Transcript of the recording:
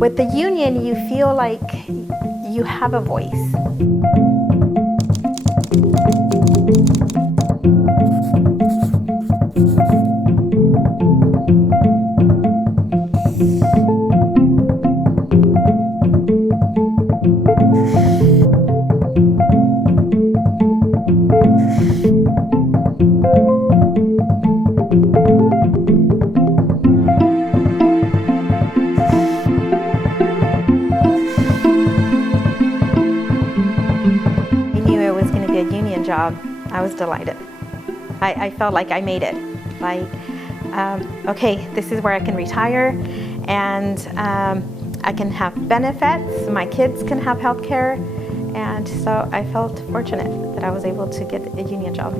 With the union, you feel like you have a voice. Job. I was delighted. I felt like I made it. Like, okay, this is where I can retire, and I can have benefits. My kids can have health care, and so I felt fortunate that I was able to get a union job.